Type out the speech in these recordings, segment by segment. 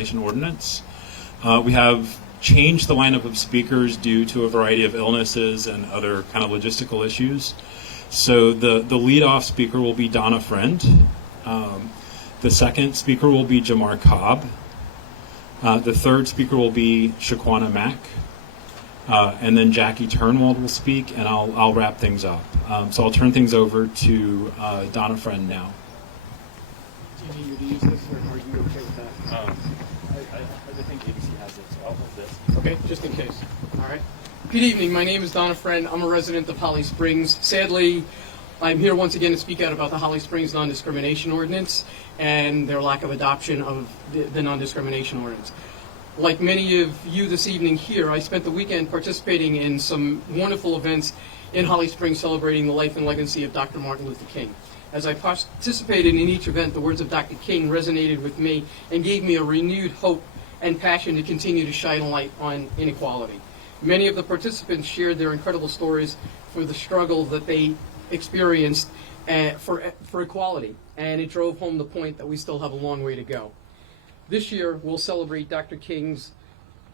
Non-Discrimination Ordinance. We have changed the lineup of speakers due to a variety of illnesses and other kind of logistical issues. So the lead-off speaker will be Donna Friend. The second speaker will be Jamar Cobb. The third speaker will be Shaquana Mack. And then Jackie Turnwald will speak, and I'll wrap things up. So I'll turn things over to Donna Friend now. Do you need me to use this, or are you okay with that? I think ABC has it, so I'll hold this. Okay, just in case. All right. Good evening. My name is Donna Friend. I'm a resident of Holly Springs. Sadly, I'm here once again to speak out about the Holly Springs Non-Discrimination Ordinance and their lack of adoption of the Non-Discrimination Ordinance. Like many of you this evening here, I spent the weekend participating in some wonderful events in Holly Springs celebrating the life and legacy of Dr. Martin Luther King. As I participated in each event, the words of Dr. King resonated with me and gave me a renewed hope and passion to continue to shine a light on inequality. Many of the participants shared their incredible stories for the struggle that they experienced for equality, and it drove home the point that we still have a long way to go. This year, we'll celebrate Dr. King's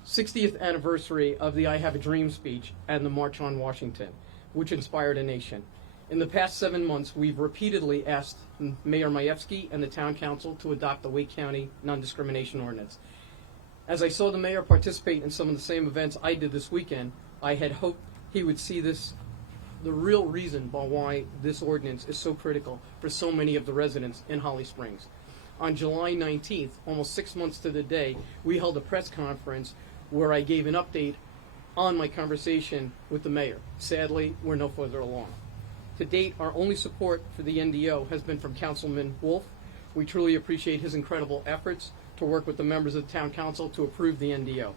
60th anniversary of the I Have a Dream speech and the March on Washington, which inspired a nation. In the past 7 months, we've repeatedly asked Mayor Majewski and the Town Council to adopt the Wake County Non-Discrimination Ordinance. As I saw the mayor participate in some of the same events I did this weekend, I had hoped he would see this, the real reason why this ordinance is so critical for so many of the residents in Holly Springs. On July 19th, almost 6 months to the day, we held a press conference where I gave an update on my conversation with the mayor. Sadly, we're no further along. To date, our only support for the NDO has been from Councilman Wolf. We truly appreciate his incredible efforts to work with the members of the Town Council to approve the NDO.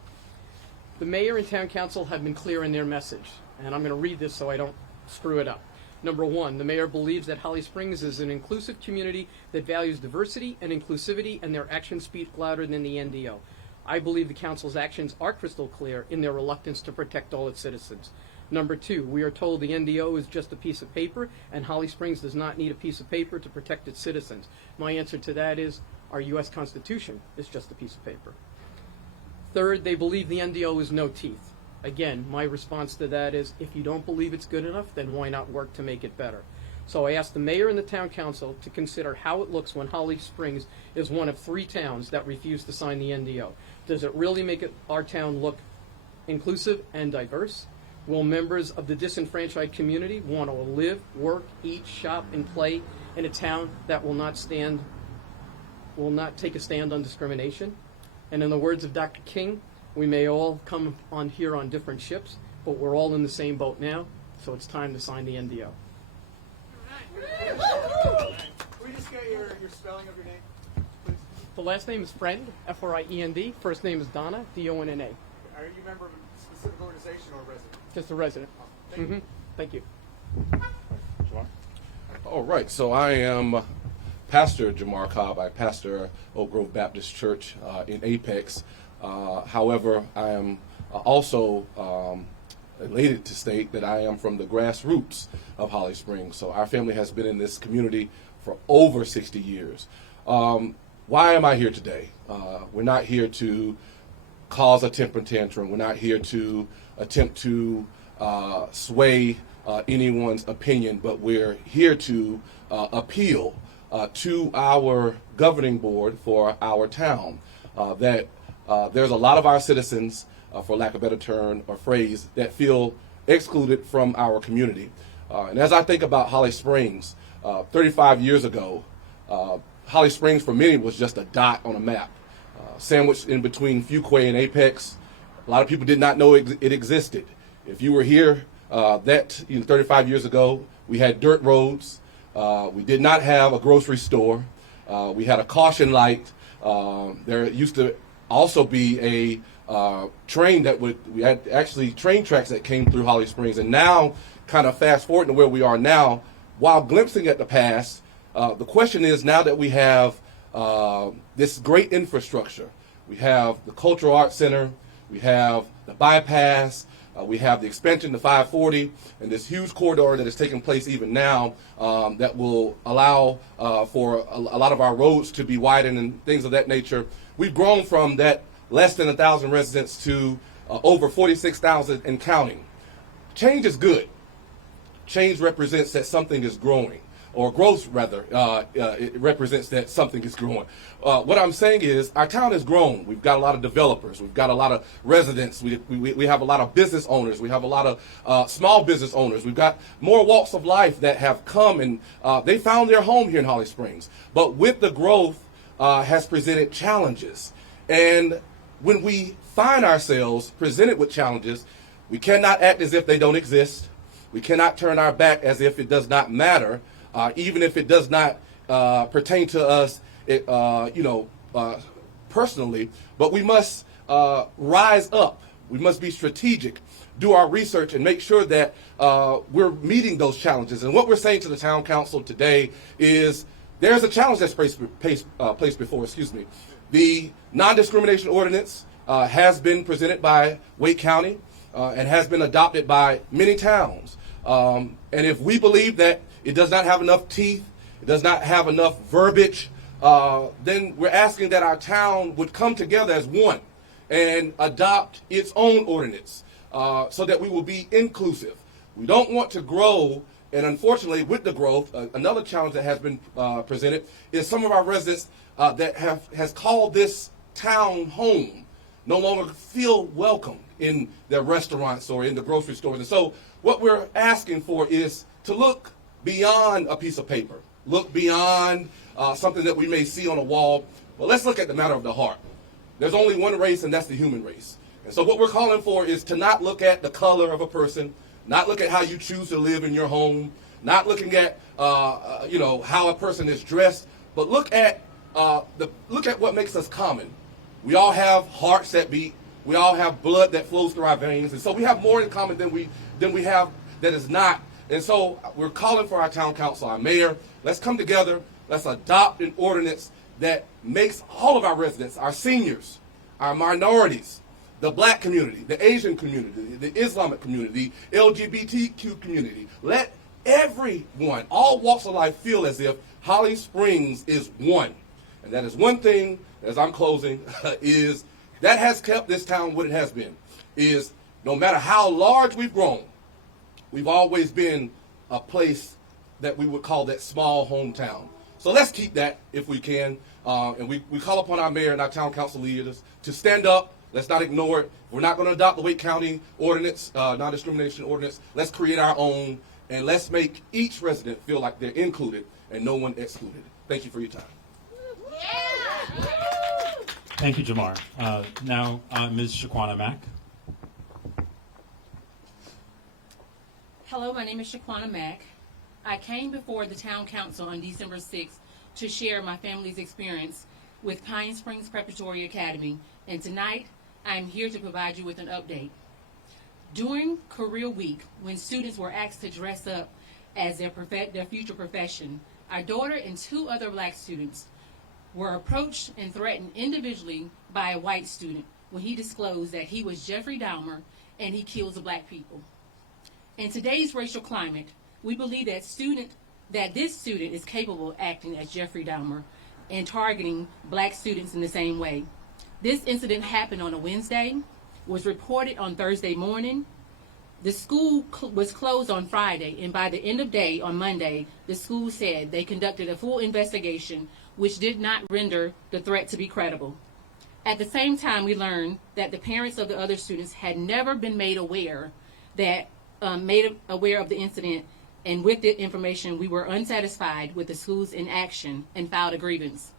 The mayor and Town Council have been clear in their message, and I'm going to read this so I don't screw it up. Number one, the mayor believes that Holly Springs is an inclusive community that values diversity and inclusivity, and their actions speak louder than the NDO. I believe the council's actions are crystal clear in their reluctance to protect all its citizens. Number two, we are told the NDO is just a piece of paper, and Holly Springs does not need a piece of paper to protect its citizens. My answer to that is our U.S. Constitution is just a piece of paper. Third, they believe the NDO is no teeth. Again, my response to that is, if you don't believe it's good enough, then why not work to make it better? So I asked the mayor and the town council to consider how it looks when Holly Springs is one of 3 towns that refuse to sign the NDO. Does it really make our town look inclusive and diverse? Will members of the disenfranchised community want to live, work, eat, shop, and play in a town that will not take a stand on discrimination? And in the words of Dr. King, we may all come on here on different ships, but we're all in the same boat now, so it's time to sign the NDO. Can we just get your spelling of your name, please? The last name is Friend, F-R-I-E-N-D. First name is Donna, D-O-N-N-A. Are you a member of a specific organization or a resident? Just a resident. Thank you. Thank you. All right, so I am Pastor Jamar Cobb. I pastor Oak Grove Baptist Church in Apex. However, I am also elated to state that I am from the grassroots of Holly Springs. So our family has been in this community for over 60 years. Why am I here today? We're not here to cause a temper tantrum. We're not here to attempt to sway anyone's opinion, but we're here to appeal to our governing board for our town that there's a lot of our citizens, for lack of a better term or phrase, that feel excluded from our community. And as I think about Holly Springs, 35 years ago, Holly Springs for many was just a dot on a map, sandwiched in between Fuquay and Apex. A lot of people did not know it existed. If you were here 35 years ago, we had dirt roads. We did not have a grocery store. We had a caution light. There used to also be a train we had actually train tracks that came through Holly Springs. And now, kind of fast forward to where we are now, while glimpsing at the past, the question is, now that we have this great infrastructure, we have the Cultural Arts Center, we have the bypass, we have the expansion to 540, and this huge corridor that is taking place even now that will allow for a lot of our roads to be widened and things of that nature. we've grown from that less than 1,000 residents to over 46,000 and counting. Change is good. Change represents that something is growing, or growth rather, it represents that something is growing. What I'm saying is our town has grown. We've got a lot of developers. We've got a lot of residents. We have a lot of business owners. We have a lot of small business owners. We've got more walks of life that have come and they found their home here in Holly Springs. But with the growth has presented challenges. And when we find ourselves presented with challenges, we cannot act as if they don't exist. We cannot turn our back as if it does not matter, even if it does not pertain to us, personally. But we must rise up. We must be strategic, do our research, and make sure that we're meeting those challenges. And what we're saying to the town council today is there's a challenge that's placed before. The non-discrimination ordinance has been presented by Wake County and has been adopted by many towns. And if we believe that it does not have enough teeth, it does not have enough verbiage, then we're asking that our town would come together as one and adopt its own ordinance so that we will be inclusive. We don't want to grow, and unfortunately with the growth, another challenge that has been presented is some of our residents that has called this town home no longer feel welcome in their restaurants or in the grocery stores. And so what we're asking for is to look beyond a piece of paper, look beyond something that we may see on a wall. But let's look at the matter of the heart. There's only one race, and that's the human race. And so what we're calling for is to not look at the color of a person, not look at how you choose to live in your home, not looking at how a person is dressed, but look at what makes us common. We all have hearts that beat. We all have blood that flows through our veins, and so we have more in common than we have that is not. And so we're calling for our town council, our mayor. Let's come together. Let's adopt an ordinance that makes all of our residents, our seniors, our minorities, the black community, the Asian community, the Islamic community, the LGBTQ community. Let everyone, all walks of life, feel as if Holly Springs is one. And that is one thing, as I'm closing, is that has kept this town what it has been, is no matter how large we've grown, we've always been a place that we would call that small hometown. So let's keep that if we can. And we call upon our mayor and our town council leaders to stand up. Let's not ignore it. We're not going to adopt the Wake County ordinance, non-discrimination ordinance. Let's create our own, and let's make each resident feel like they're included and no one excluded. Thank you for your time. Thank you, Jamar. Now, Ms. Shaquana Mack. Hello, my name is Shaquana Mack. I came before the Town Council on December 6th to share my family's experience with Pine Springs Preparatory Academy, and tonight I'm here to provide you with an update. During Career Week, when students were asked to dress up as their future profession, our daughter and 2 other black students were approached and threatened individually by a white student when he disclosed that he was Jeffrey Dahmer and he kills black people. In today's racial climate, we believe that this student is capable of acting as Jeffrey Dahmer and targeting black students in the same way. This incident happened on a Wednesday, was reported on Thursday morning. The school was closed on Friday, and by the end of day on Monday, the school said they conducted a full investigation, which did not render the threat to be credible. At the same time, we learned that the parents of the other students had never been made aware of the incident, and with the information, we were unsatisfied with the school's inaction and filed a grievance.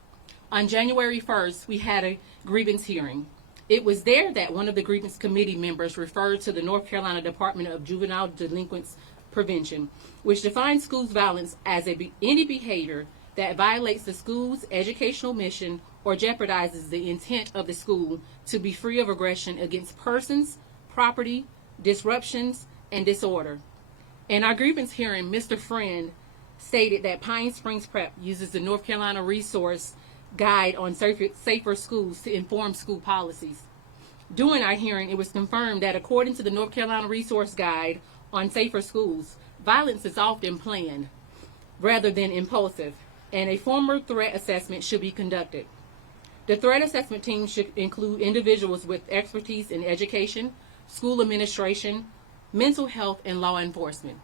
On January 1st, we had a grievance hearing. It was there that one of the grievance committee members referred to the North Carolina Department of Juvenile Delinquents Prevention, which defines schools violence as any behavior that violates the school's educational mission or jeopardizes the intent of the school to be free of aggression against persons, property, disruptions, and disorder. In our grievance hearing, Mr. Friend stated that Pine Springs Prep uses the North Carolina Resource Guide on Safer Schools to inform school policies. During our hearing, it was confirmed that according to the North Carolina Resource Guide on Safer Schools, violence is often planned rather than impulsive, and a formal threat assessment should be conducted. The threat assessment team should include individuals with expertise in education, school administration, mental health, and law enforcement.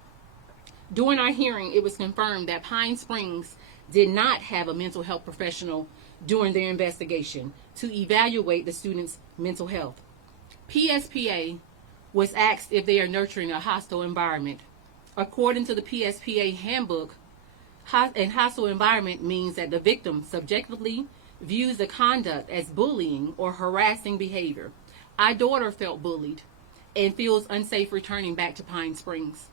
During our hearing, it was confirmed that Pine Springs did not have a mental health professional during their investigation to evaluate the students' mental health. PSPA was asked if they are nurturing a hostile environment. According to the PSPA handbook, a hostile environment means that the victim subjectively views the conduct as bullying or harassing behavior. Our daughter felt bullied and feels unsafe returning back to Pine Springs.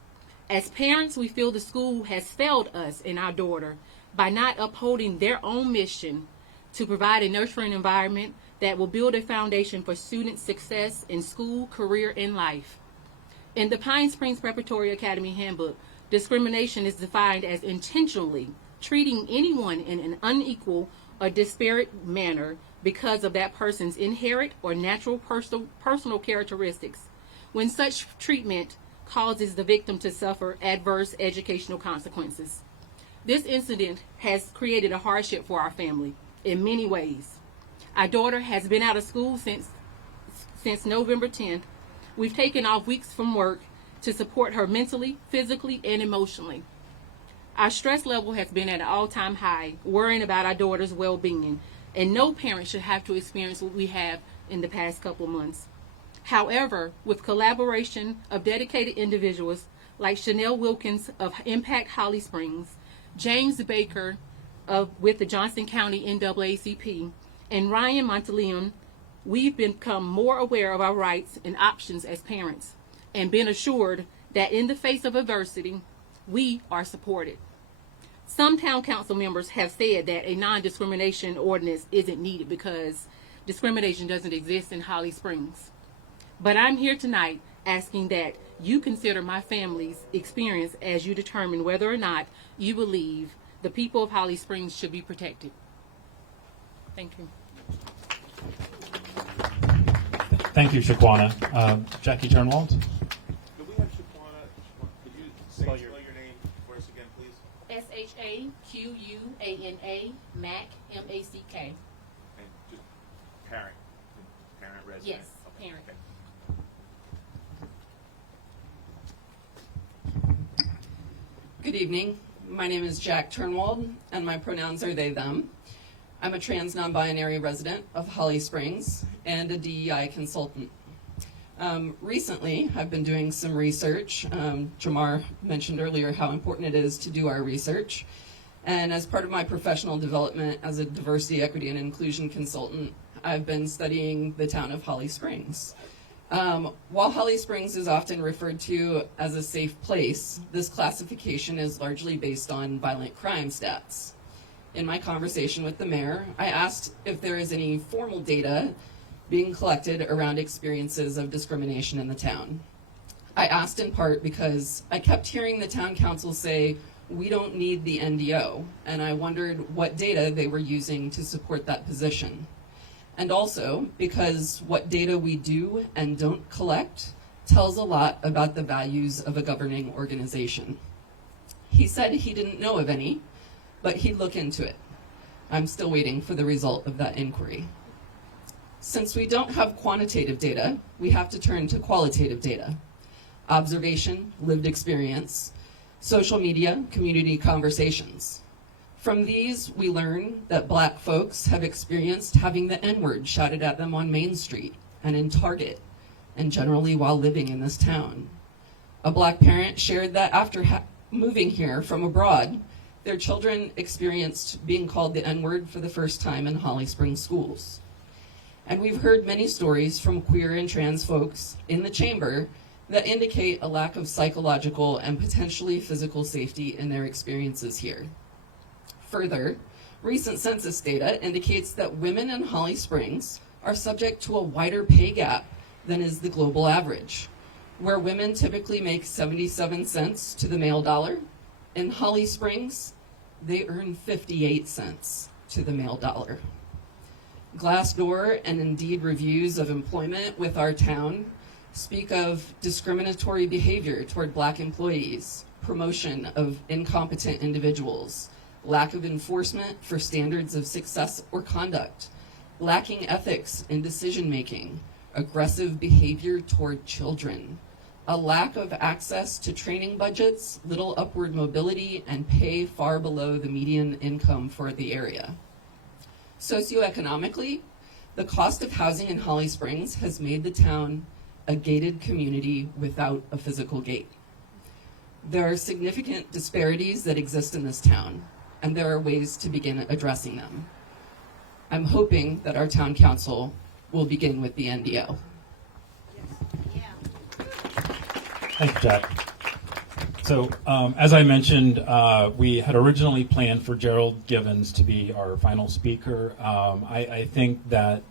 As parents, we feel the school has failed us and our daughter by not upholding their own mission to provide a nurturing environment that will build a foundation for students' success in school, career, and life. In the Pine Springs Preparatory Academy Handbook, discrimination is defined as intentionally treating anyone in an unequal or disparate manner because of that person's inherent or natural personal characteristics, when such treatment causes the victim to suffer adverse educational consequences. This incident has created a hardship for our family in many ways. Our daughter has been out of school since November 10th. We've taken off weeks from work to support her mentally, physically, and emotionally. Our stress level has been at an all-time high, worrying about our daughter's well-being, and no parent should have to experience what we have in the past couple of months. However, with collaboration of dedicated individuals like Chanel Wilkins of Impact Holly Springs, James Baker with the Johnson County NAACP, and Ryan Monteleone, we've become more aware of our rights and options as parents and been assured that in the face of adversity, we are supported. Some town council members have said that a non-discrimination ordinance isn't needed because discrimination doesn't exist in Holly Springs. But I'm here tonight asking that you consider my family's experience as you determine whether or not you believe the people of Holly Springs should be protected. Thank you. Thank you, Shaquana. Jackie Turnwald. Could we have Shaquana? Could you spell your name for us again, please? SHAQUANA, Mac, MACK. And just parent resident. Yes, parent. Okay. Good evening. My name is Jack Turnwald, and my pronouns are they, them. I'm a trans non-binary resident of Holly Springs and a DEI consultant. Recently, I've been doing some research. Jamar mentioned earlier how important it is to do our research. And as part of my professional development as a diversity, equity, and inclusion consultant, I've been studying the town of Holly Springs. While Holly Springs is often referred to as a safe place, this classification is largely based on violent crime stats. In my conversation with the mayor, I asked if there is any formal data being collected around experiences of discrimination in the town. I asked in part because I kept hearing the town council say, we don't need the NDO, and I wondered what data they were using to support that position. And also because what data we do and don't collect tells a lot about the values of a governing organization. He said he didn't know of any, but he'd look into it. I'm still waiting for the result of that inquiry. Since we don't have quantitative data, we have to turn to qualitative data. Observation, lived experience, social media, community conversations. From these, we learn that Black folks have experienced having the N-word shouted at them on Main Street and in Target, and generally while living in this town. A Black parent shared that after moving here from abroad, their children experienced being called the N-word for the first time in Holly Springs schools. And we've heard many stories from queer and trans folks in the chamber that indicate a lack of psychological and potentially physical safety in their experiences here. Further, recent census data indicates that women in Holly Springs are subject to a wider pay gap than is the global average. Where women typically make 77 cents to the male dollar, in Holly Springs, they earn 58 cents to the male dollar. Glassdoor and Indeed reviews of employment with our town speak of discriminatory behavior toward Black employees, promotion of incompetent individuals, lack of enforcement for standards of success or conduct, lacking ethics in decision making, aggressive behavior toward children, a lack of access to training budgets, little upward mobility, and pay far below the median income for the area. Socioeconomically, the cost of housing in Holly Springs has made the town a gated community without a physical gate. There are significant disparities that exist in this town, and there are ways to begin addressing them. I'm hoping that our town council will begin with the NDO. Thank you, Jack. So, as I mentioned, we had originally planned for Gerald Givens to be our final speaker. I think that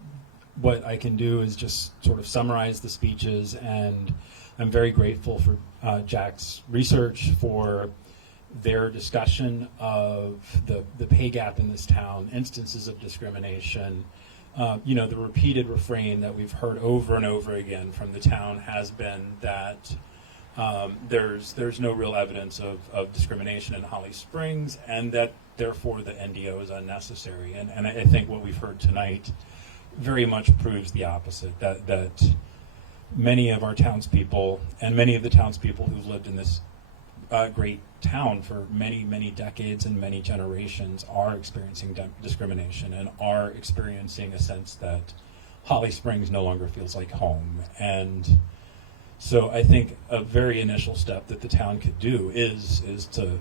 what I can do is just sort of summarize the speeches, and I'm very grateful for Jack's research, for their discussion of the pay gap in this town, instances of discrimination. The repeated refrain that we've heard over and over again from the town has been that there's no real evidence of discrimination in Holly Springs, and that therefore the NDO is unnecessary. And I think what we've heard tonight very much proves the opposite, that many of our townspeople and many of the townspeople who've lived in this great town for many, many decades and many generations are experiencing discrimination and are experiencing a sense that Holly Springs no longer feels like home. And so I think a very initial step that the town could do is to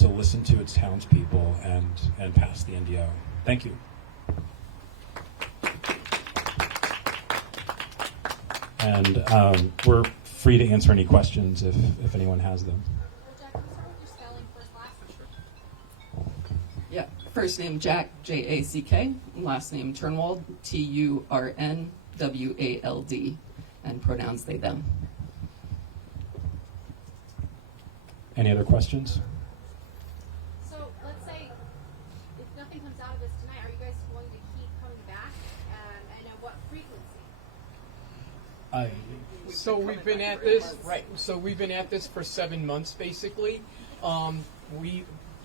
listen to its townspeople and pass the NDO. Thank you. And we're free to answer any questions if anyone has them. Jack, can you start with your spelling first, last? Yeah, first name Jack, J-A-C-K, last name Turnwald, T-U-R-N-W-A-L-D, and pronouns they, them. Any other questions? So let's say if nothing comes out of this tonight, are you guys going to keep coming back, and at what frequency? So we've been at this, right, so we've been at this for 7 months, basically.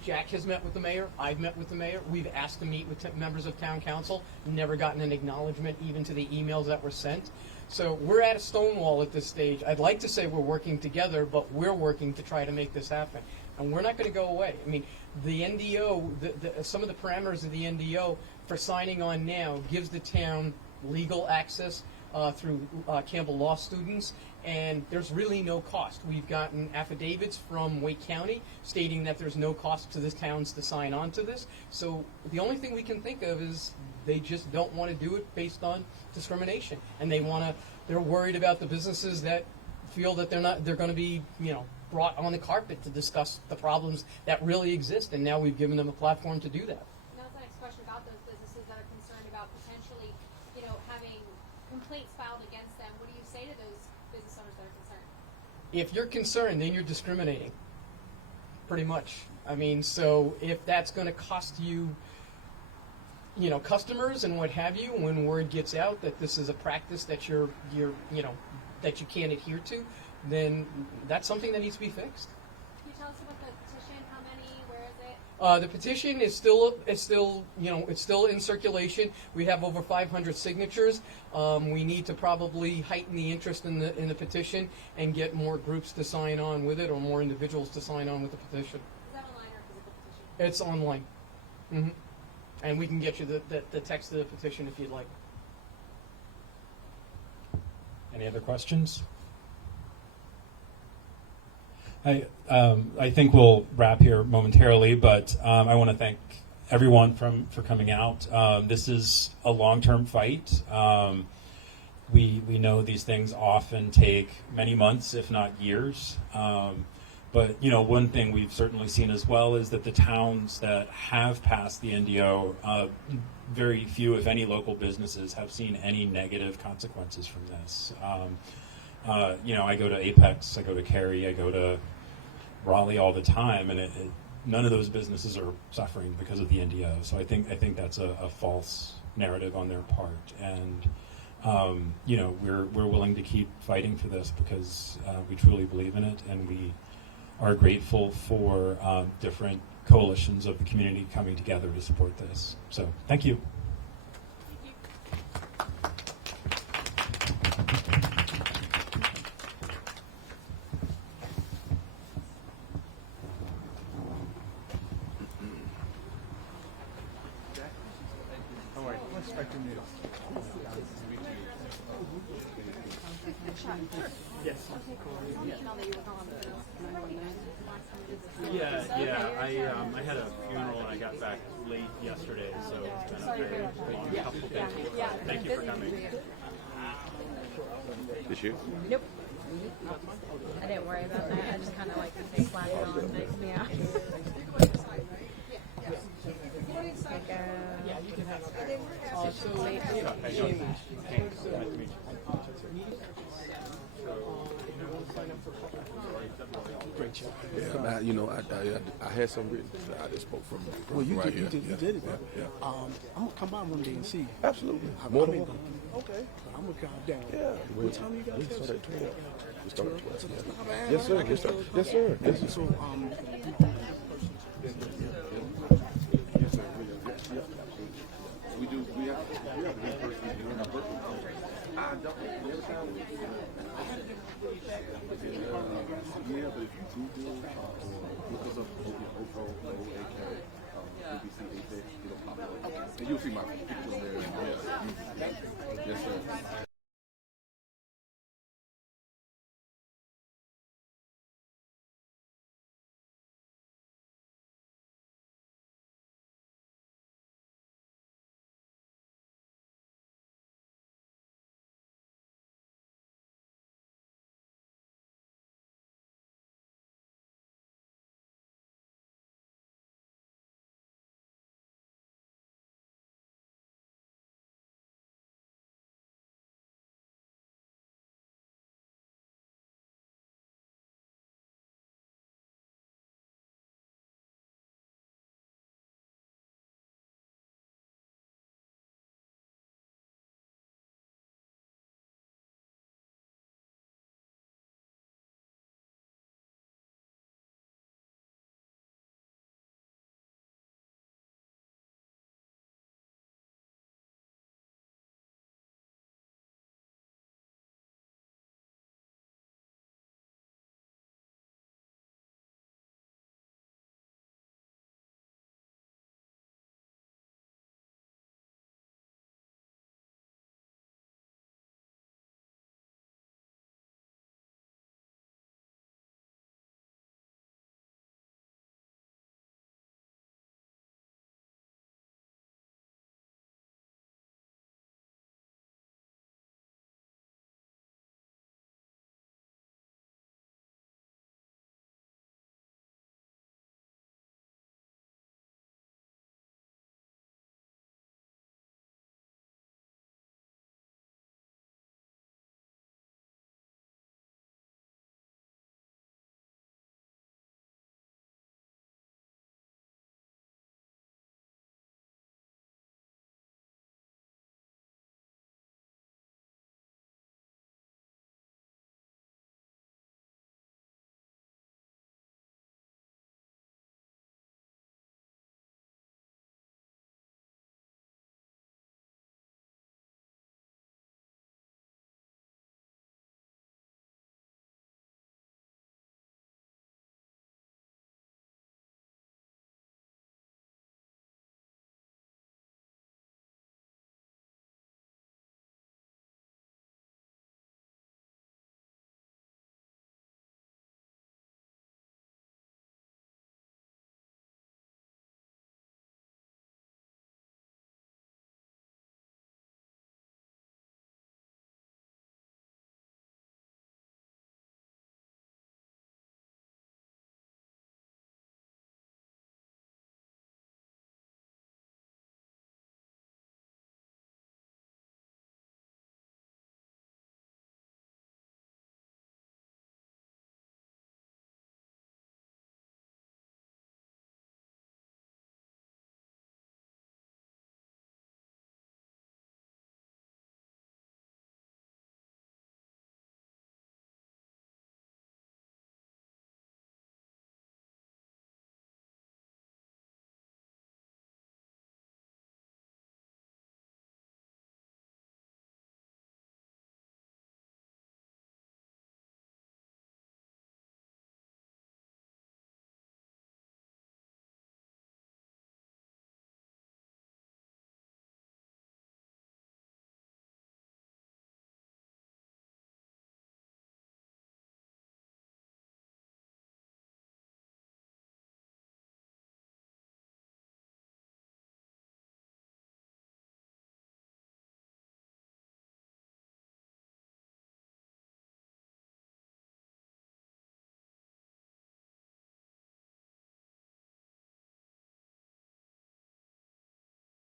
Jack has met with the mayor, I've met with the mayor, we've asked to meet with members of town council, never gotten an acknowledgement even to the emails that were sent. So we're at a stonewall at this stage. I'd like to say we're working together, but we're working to try to make this happen. And we're not going to go away. I mean, the NDO, some of the parameters of the NDO for signing on now gives the town legal access through Campbell Law students, and there's really no cost. We've gotten affidavits from Wake County stating that there's no cost to the towns to sign on to this. So the only thing we can think of is they just don't want to do it based on discrimination, and they're worried about the businesses that feel that they're going to be, brought on the carpet to discuss the problems that really exist, and now we've given them a platform to do that. Now the next question about those businesses that are concerned about potentially, having complaints filed against them. What do you say to those business owners that are concerned? If you're concerned, then you're discriminating, pretty much. I mean, so if that's going to cost you, customers and what have you, when word gets out that this is a practice that you're that you can't adhere to, then that's something that needs to be fixed. Can you tell us about the petition? How many? Where is it? The petition is still in circulation. We have over 500 signatures. We need to probably heighten the interest in the petition and get more groups to sign on with it, or more individuals to sign on with the petition. Is that online or physical petition? It's online, and we can get you the text of the petition if you'd like. Any other questions? I think we'll wrap here momentarily, but I want to thank everyone for coming out. This is a long-term fight. We know these things often take many months, if not years. But one thing we've certainly seen as well is that the towns that have passed the NDO, very few, if any, local businesses have seen any negative consequences from this. I go to Apex, I go to Cary, I go to Raleigh all the time, and none of those businesses are suffering because of the NDO. So I think that's a false narrative on their part, and we're willing to keep fighting for this because we truly believe in it, and we are grateful for different coalitions of the community coming together to support this. So thank you. Thank you. Yes. Email that you were calling for. Yeah. I had a funeral and I got back late yesterday, so it's been a very long couple of days. Thank you for coming. This you? Nope. I didn't worry about that. I just kind of like to say slap it on. Yeah. Yeah, man, you know, I had some written. I just spoke from Well, you right did, here. you did it. Yeah. I'm gonna come by one day and see you. Absolutely. I'm More than in- welcome. Okay. I'm gonna come down. Yeah. What time you guys We have? start at 12. We start at 12. So Yeah. that's not bad. Yes, sir. Yes, sir. Yes, sir. Yes, sir. So Yes, sir. We do. We have to do first. We do in our birthday. I don't. Every time we yeah, but if you Google or look us up, OAK, BBC, it'll pop up. And you'll see my pictures there. Yeah. Yes, sir.